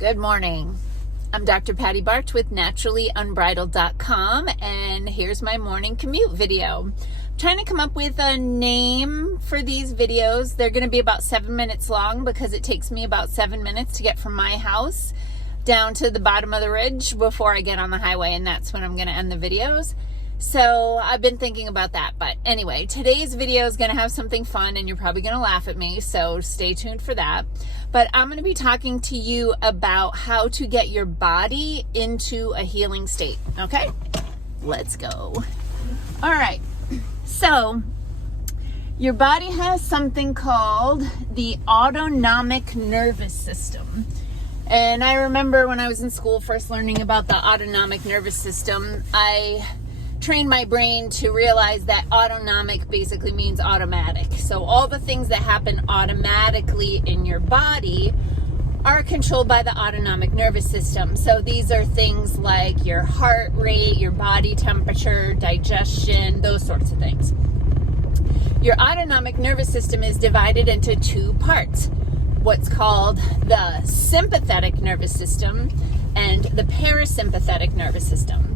Good morning. I'm Dr. Patty Bart with naturallyunbridled.com, and here's my morning commute video. I'm trying to come up with a name for these videos. They're going to be about 7 minutes long because it takes me about 7 minutes to get from my house down to the bottom of the ridge before I get on the highway, and that's when I'm going to end the videos. So I've been thinking about that. But anyway, today's video is going to have something fun, and you're probably going to laugh at me, so stay tuned for that. But I'm going to be talking to you about how to get your body into a healing state. Okay, let's go. All right, so your body has something called the autonomic nervous system. And I remember when I was in school first learning about the autonomic nervous system, I trained my brain to realize that autonomic basically means automatic. So all the things that happen automatically in your body are controlled by the autonomic nervous system. So these are things like your heart rate, your body temperature, digestion, those sorts of things. Your autonomic nervous system is divided into two parts, what's called the sympathetic nervous system and the parasympathetic nervous system.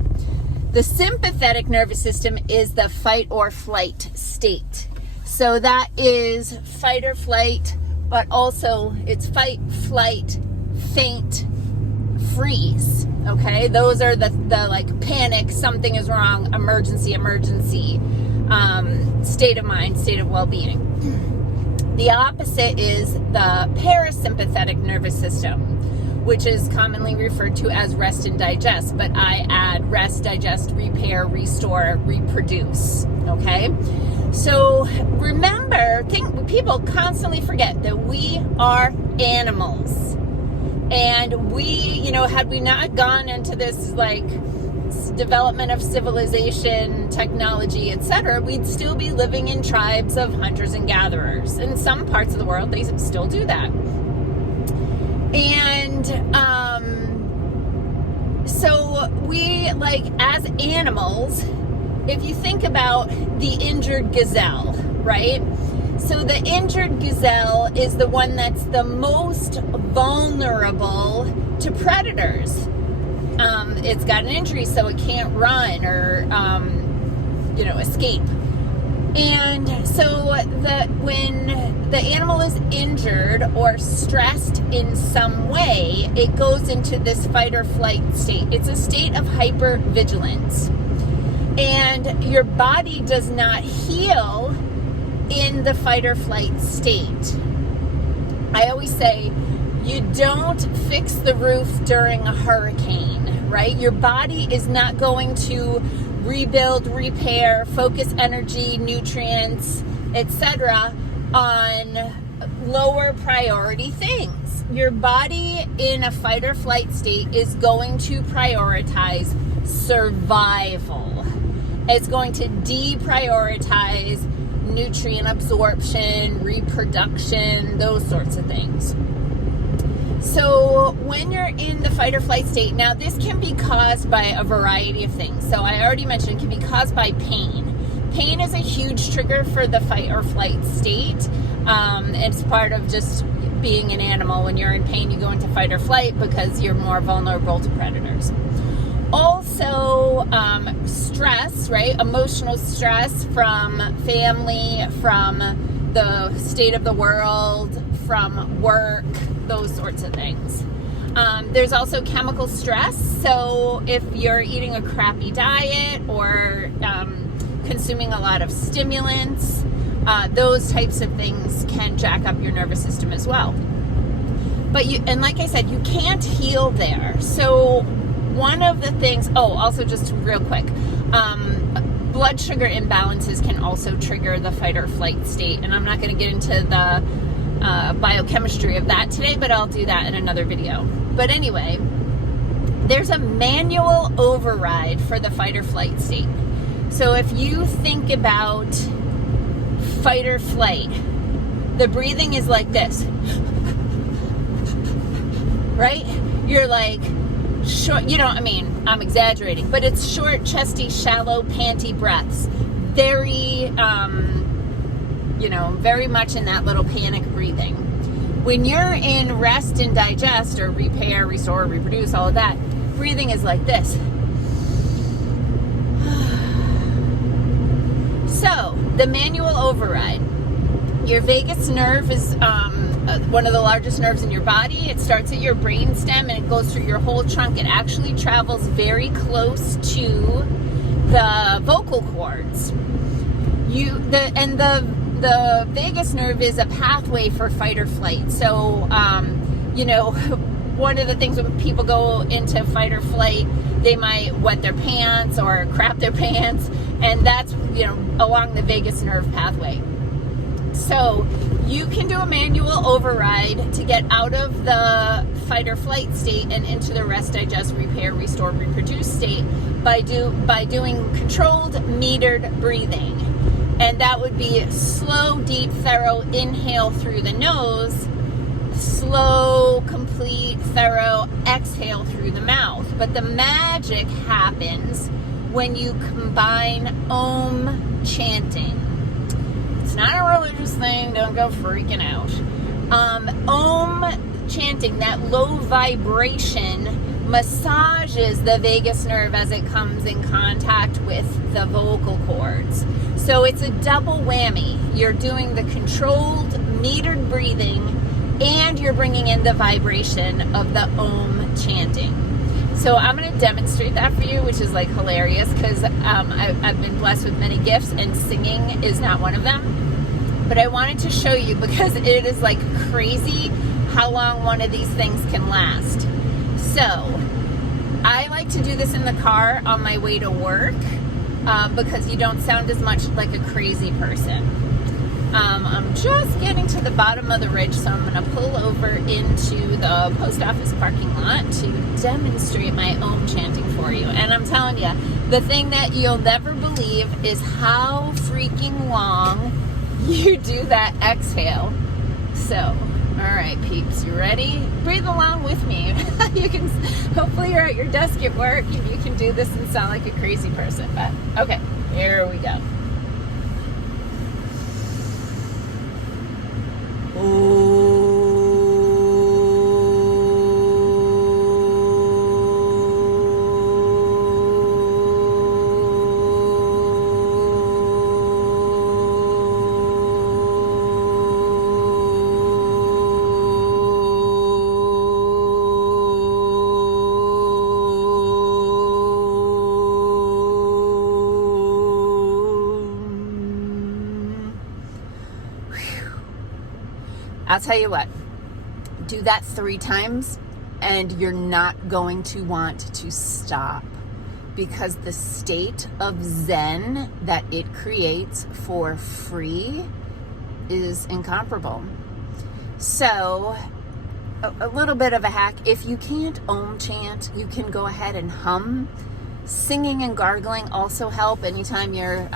The sympathetic nervous system is the fight or flight state. So that is fight or flight, but also it's fight, flight, faint, freeze. Okay, those are the like panic, something is wrong, emergency, state of mind, state of well-being. The opposite is the parasympathetic nervous system, which is commonly referred to as rest and digest, but I add rest, digest, repair, restore, reproduce, okay? So remember, people constantly forget that we are animals. And we, had we not gone into this like development of civilization, technology, etc., we'd still be living in tribes of hunters and gatherers. In some parts of the world, they still do that. And so we, like, as animals, if you think about the injured gazelle, right? So the injured gazelle is the one that's the most vulnerable to predators. It's got an injury, so it can't run or, escape. And so when the animal is injured or stressed in some way, it goes into this fight or flight state. It's a state of hypervigilance. And your body does not heal in the fight or flight state. I always say, you don't fix the roof during a hurricane, right? Your body is not going to rebuild, repair, focus energy, nutrients, etc. on lower priority things. Your body in a fight or flight state is going to prioritize survival. It's going to deprioritize nutrient absorption, reproduction, those sorts of things. So when you're in the fight or flight state, now this can be caused by a variety of things. So I already mentioned it can be caused by pain. Pain is a huge trigger for the fight or flight state. It's part of just being an animal. When you're in pain, you go into fight or flight because you're more vulnerable to predators. Also, stress, right? Emotional stress from family, from the state of the world, from work, those sorts of things. There's also chemical stress. So if you're eating a crappy diet or consuming a lot of stimulants, those types of things can jack up your nervous system as well. But like I said, you can't heal there. So one of the things, also just real quick, blood sugar imbalances can also trigger the fight or flight state. And I'm not going to get into the biochemistry of that today, but I'll do that in another video. But anyway, there's a manual override for the fight or flight state. So if you think about fight or flight, the breathing is like this, right? You're like short, I'm exaggerating, but it's short, chesty, shallow, panty breaths. Very, very much in that little panic breathing. When you're in rest and digest, or repair, restore, reproduce, all of that, breathing is like this. So, the manual override. Your vagus nerve is one of the largest nerves in your body. It starts at your brain stem and it goes through your whole trunk. It actually travels very close to the vocal cords. The vagus nerve is a pathway for fight or flight. So, one of the things when people go into fight or flight, they might wet their pants or crap their pants, and that's, along the vagus nerve pathway. So you can do a manual override to get out of the fight or flight state and into the rest, digest, repair, restore, reproduce state by doing controlled metered breathing. And that would be slow, deep, thorough inhale through the nose, slow, complete, thorough exhale through the mouth. But the magic happens when you combine Om chanting. It's not a religious thing, don't go freaking out. Om chanting, that low vibration, massages the vagus nerve as it comes in contact with the vocal cords. So it's a double whammy. You're doing the controlled, metered breathing, and you're bringing in the vibration of the Om chanting. So I'm going to demonstrate that for you, which is like hilarious because I've been blessed with many gifts and singing is not one of them. But I wanted to show you because it is like crazy how long one of these things can last. So I like to do this in the car on my way to work because you don't sound as much like a crazy person. I'm just getting to the bottom of the ridge, so I'm going to pull over into the post office parking lot to demonstrate my Om chanting for you. And I'm telling you, the thing that you'll never believe is how freaking long you do that exhale. So, all right, peeps, you ready? Breathe along with me. You can, hopefully you're at your desk at work and you can do this and sound like a crazy person. But, okay, here we go. I'll tell you what, do that 3 times and you're not going to want to stop because the state of Zen that it creates for free is incomparable. So a little bit of a hack, if you can't Om chant, you can go ahead and hum. Singing and gargling also help anytime you're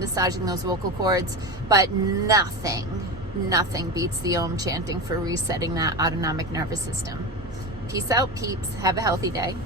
massaging those vocal cords, but nothing beats the Om chanting for resetting that autonomic nervous system. Peace out, peeps. Have a healthy day.